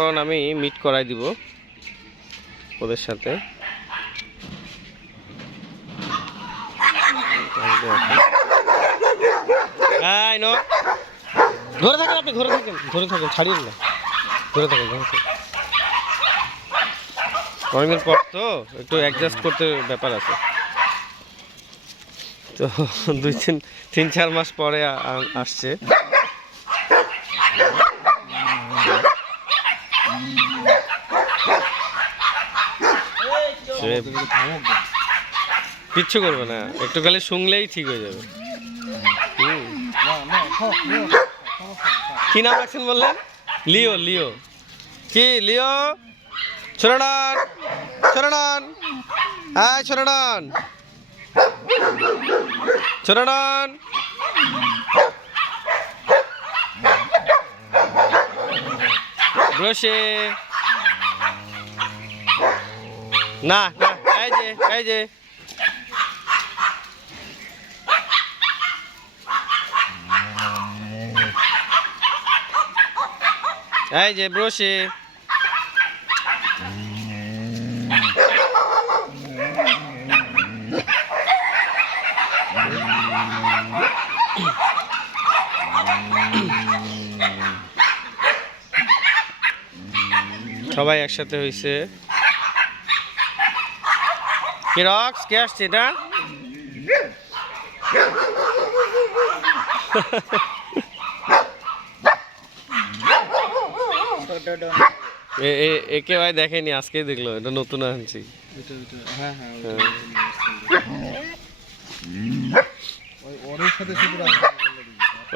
এখন আমি মিট করাই দিব ওদের সাথে। ধরে থাকেন আপনি, ধরে থাকেন ধরে থাকেন, ছাড়িয়ে না। ধরে থাকেন ধরে থাকেন। পর তো একটু অ্যাডজাস্ট করতে ব্যাপার আছে। তো দুই তিন তিন চার মাস পরে আসছে। কিচ্ছু করবে না। একটু খালি শুনলেই ঠিক হয়ে যাবে। কি নাম রাখছেন বললেন? Leo Leo. কি, লিও? ছোড়ান ছোড়ান হ্যাঁ ছোড়ান ছোড়ান বসে না না এই যে এই যে। এই যে ব্রসে সবাই একসাথে হয়েছে কি রক্স কে আসছে এটা একে দেখেনি, আজকেই দেখল, এটা নতুন আনছি।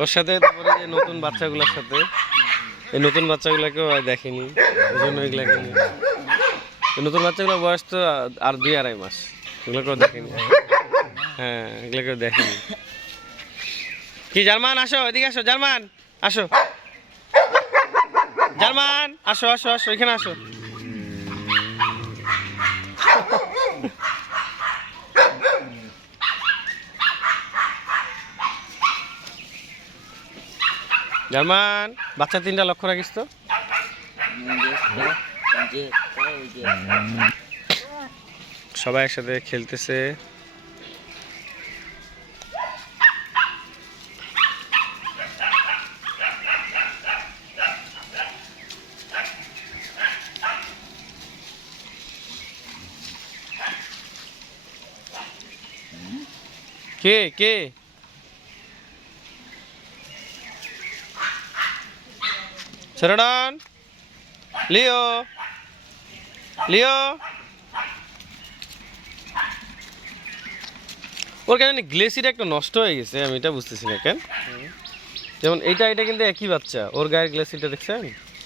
ওর সাথে তারপরে যে নতুন বাচ্চাগুলোর সাথে। এই নতুন বাচ্চাগুলোকেও দেখেনি ওই জন্য এগুলাকে নিয়ে। নতুন বাচ্চাগুলোর বয়স তো আর দুই আড়াই মাস। এগুলোকেও দেখেনি। হ্যাঁ এগুলোকেও দেখেনি। কি, জার্মান? আসো, এদিকে আসো, জার্মান। আসো। জার্মান, আসো আসো আসো, এখানে আসো। জার্মান, বাচ্চা তিনটা লক্ষ্য রাখিস তো। সবাই একসাথে খেলতেছে। কে কে? শরণান লিও। লিও। ওর কেন গ্লেসিটা একটু নষ্ট হয়ে গেছে আমি এটা বুঝতেছি না কেন? যেমন এইটা এটা কিন্তু একই বাচ্চা ওর গায়ের গ্লেসিটা দেখছেন?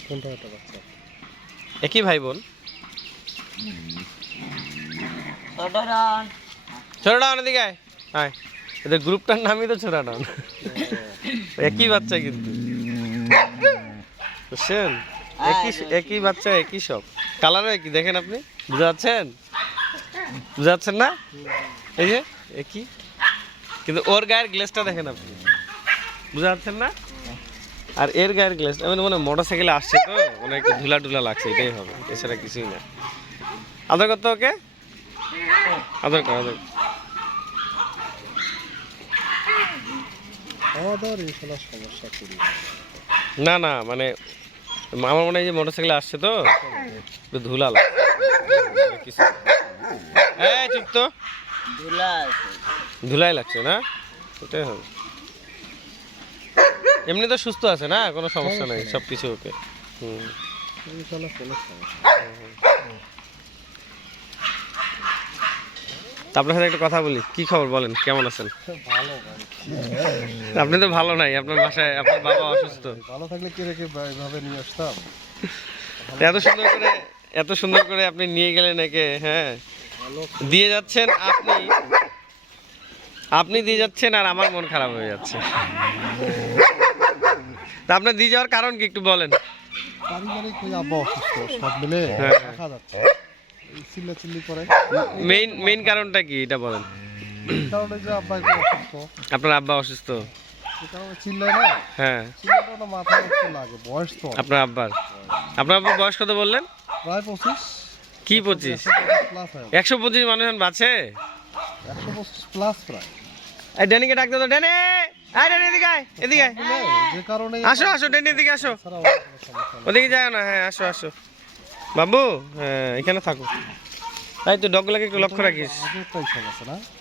কোনটা একটা বাচ্চা? একই ভাই বোন ছোটডাউন এদিকে আয়। এদের গ্রুপটার নামই তো ছোটডাউন একই বাচ্চা কিন্তু। বুঝছেন? একই একই বাচ্চা একই সব। কালারও কি দেখেন আপনি? বুঝতে পারছেন বুঝতে পারছেন না? এই যে একই কিন্তু ওর গায়ের গ্লেসটা দেখেন আপনি। বুঝতে পারছেন না? আর এর গায়ের গ্লেস আমি মানে মোটর সাইকেলে আসছে তো? মানে একটু ধুলা টুলা লাগছে এটাই হবে। এছাড়া কিছুই না। আদর করতে ওকে? আদর কর আদর না না মানে আমার মনে হয় যে মোটর সাইকেলে আসছে তো? ধুলাল। চুপ তো। ধুলাই লাগছে না? ওটাই এমনি তো সুস্থ আছে না? কোনো সমস্যা নাই সব কিছু ওকে। হুম ইনশাল্লাহ কোনো সমস্যা তা আপনার সাথে একটা কথা বলি। কি খবর বলেন কেমন আছেন? আপনি তো ভালো নাই আপনার বাসায় আপনার বাবা অসুস্থ। ভালো থাকলে কি রেখে এভাবে নিয়ে আসতাম? এত সুন্দর করে এত সুন্দর করে আপনি নিয়ে গেলেন একে হ্যাঁ? দিয়ে যাচ্ছেন আপনি। আপনি দিয়ে যাচ্ছেন আর আমার মন খারাপ হয়ে যাচ্ছে। তা আপনার দিয়ে যাওয়ার কারণ কি একটু বলেন। পারিবারিক আব্বা অসুস্থ সব মিলে হ্যাঁ। দেখা যাচ্ছে। এই চিল্লা করে। মেইন মেইন কারণটা কি এটা বলেন? এই কারণে যে আব্বা একটু অসুস্থ। আপনার আব্বা অসুস্থ? চিল্লায় না? হ্যাঁ। চিল্লাটা কারণে একটু লাগে বয়স তো আপনার আব্বার? আপনার আব্বার বয়স কত বললেন? প্রায় পঁচিশ। কি পঁচিশ? একশো পঁচিশ মানুষ বাঁচে? একশো পঁচিশ প্লাস প্রায়। এই ড্যানিকে ডাক দে তো ড্যানি! আয় ড্যানি এদিকে আয় এদিকে আয়। বুঝলে? যে কারণে আসো আসো ড্যানি এদিকে আসো। ওদিকে যায় না হ্যাঁ আসো আসো। বাবু হ্যাঁ এখানে থাকো। তাই তো ডগগুলোকে একটু লক্ষ্য রাখিস।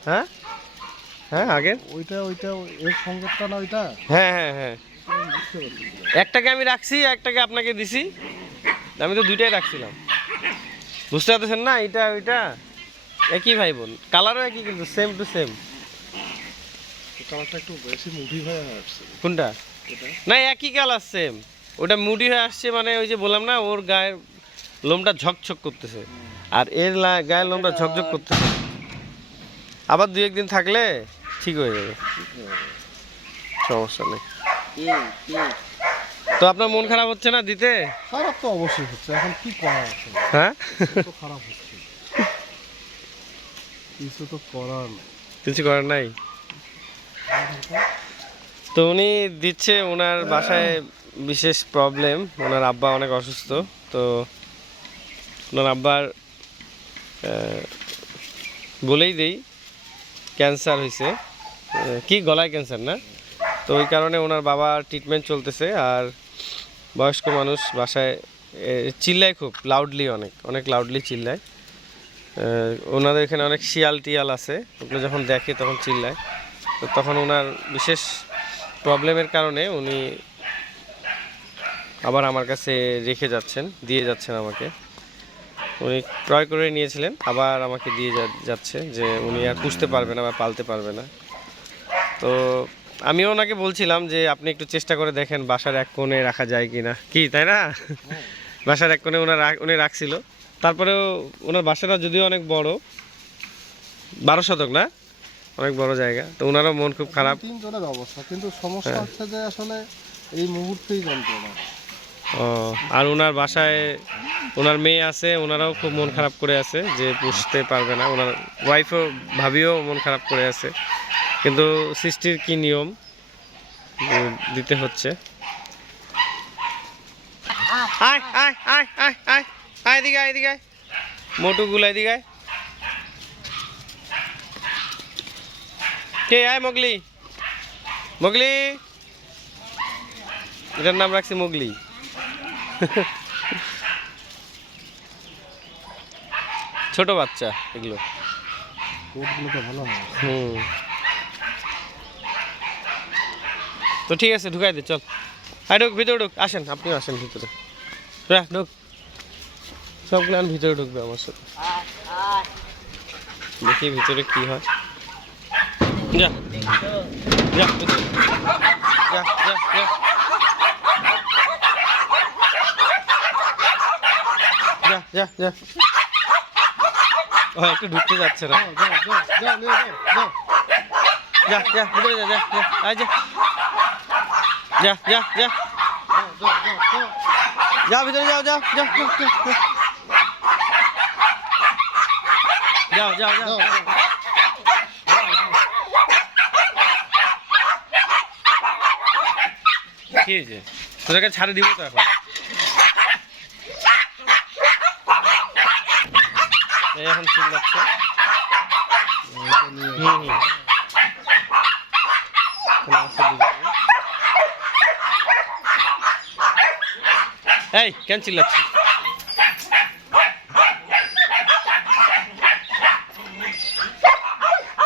হ্যাঁ? হ্যাঁ আগে? ওইটা ওইটা এর সঙ্গেরটা না ওইটা? হ্যাঁ হ্যাঁ হ্যাঁ। একটাকে আমি রাখছি একটাকে আপনাকে দিছি। আমি তো দুইটাই রাখছিলাম। বুঝতে পারতেছেন না? এটা ওইটা? একই ভাই বোন কালারও একই কিন্তু সেম টু সেম কালারটা একটু বেশি মুভি হয়ে আসছে। কোনটা? না একই কালার সেম ওটা মুডি হয়ে আসছে মানে ওই যে বললাম না ওর গায়ের লোমটা ঝকঝক করতেছে। আর এর গায়ের লোমটা ঝকঝক করতেছে। আবার দু একদিন থাকলে ঠিক হয়ে যাবে। সমস্যা নেই। তো আপনার মন খারাপ হচ্ছে না দিতে? খারাপ তো অবশ্যই হচ্ছে এখন কি করা আছে? হ্যাঁ? খারাপ হচ্ছে। কিছু তো করার কিছু করার নাই? তো উনি দিচ্ছে ওনার বাসায় বিশেষ প্রবলেম ওনার আব্বা অনেক অসুস্থ তো ওনার আব্বার বলেই দেই ক্যান্সার হয়েছে কি গলায় ক্যান্সার না? তো ওই কারণে ওনার বাবার ট্রিটমেন্ট চলতেছে আর বয়স্ক মানুষ বাসায় চিল্লায় খুব লাউডলি অনেক অনেক লাউডলি চিল্লায়। ওনাদের এখানে অনেক শিয়াল টিয়াল আছে, ওগুলো যখন দেখে তখন চিল্লায়। তো তখন ওনার বিশেষ প্রবলেমের কারণে উনি আবার আমার কাছে রেখে যাচ্ছেন, দিয়ে যাচ্ছেন আমাকে। উনি ক্রয় করে নিয়েছিলেন আবার আমাকে দিয়ে যাচ্ছে যে উনি আর পুষতে পারবে না বা পালতে পারবে না। তো আমিও ওনাকে বলছিলাম যে আপনি একটু চেষ্টা করে দেখেন বাসার এক কোণে রাখা যায় কি না কি তাই না? বাসার এক কোণে ওনার উনি রাখছিল। তারপরেও ওনার বাসাটা যদিও অনেক বড় বারো শতক না? অনেক বড় জায়গা। তো ওনারও মন খুব খারাপ। অবস্থা কিন্তু সমস্যা হ্যাঁ। হচ্ছে যে আসলে এই মুহূর্তেই যন্ত্রণা। ও আর ওনার বাসায় ওনার মেয়ে আছে, ওনারাও খুব মন খারাপ করে আছে যে পুষতে পারবে না। ওনার ওয়াইফও ভাবিও মন খারাপ করে আছে। কিন্তু সৃষ্টির কি নিয়ম? দিতে হচ্ছে। আয় আয় আয় আয় আয় আয় মোটুগুলো এদিকে কে, আয় মগলি। মগলি। এটার নাম রাখছি মগলি। ছোট বাচ্চা এগুলো। তো ভালো হুম। তো ঠিক আছে ঢুকাই দে চল। হ্যাঁ ঢুক ভিতরে ঢুক আসেন আপনিও আসেন ভিতরে। হ্যাঁ ঢুক। সবগুলো আমি ভিতরে ঢুকবে আমার সাথে। দেখি ভিতরে কি হয়। যা যা যা যা যা। যা যা যা। একটু ঢুকতে যাচ্ছে না যাও, যাও, যাও, যাও, নিয়ে যাও, যাও। যা যা ভিতরে যা যা যা আয় যা যা যা যা যাও, যাও, যাও, যাও। যা ভিতরে যাও যাও যাও যাও যাও যাও যাও, যাও যাও। কি হয়েছে তোদেরকে ছাড়ে দিব তো এখন এই এখন চিল্লাচ্ছে হুম হুম। এই কেন চিল্লাচ্ছি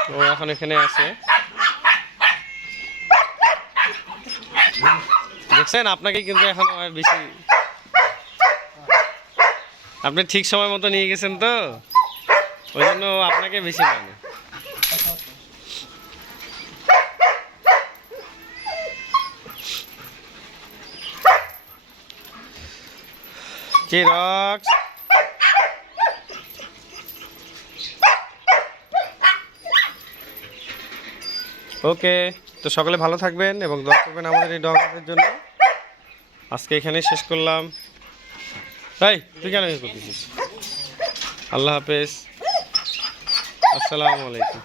ও এখন এখানে আছে। দেখছেন আপনাকে কিন্তু এখন বেশি আপনি ঠিক সময় মতো নিয়ে গেছেন তো? ওই জন্য আপনাকে বেশি মানে। ওকে, তো সকলে ভালো থাকবেন এবং দোয়া করবেন আমাদের এই ডগের জন্য। আজকে এখানেই শেষ করলাম। তাই তুই কেন করতেছিস? আল্লাহ হাফেজ। আসসালামু আলাইকুম।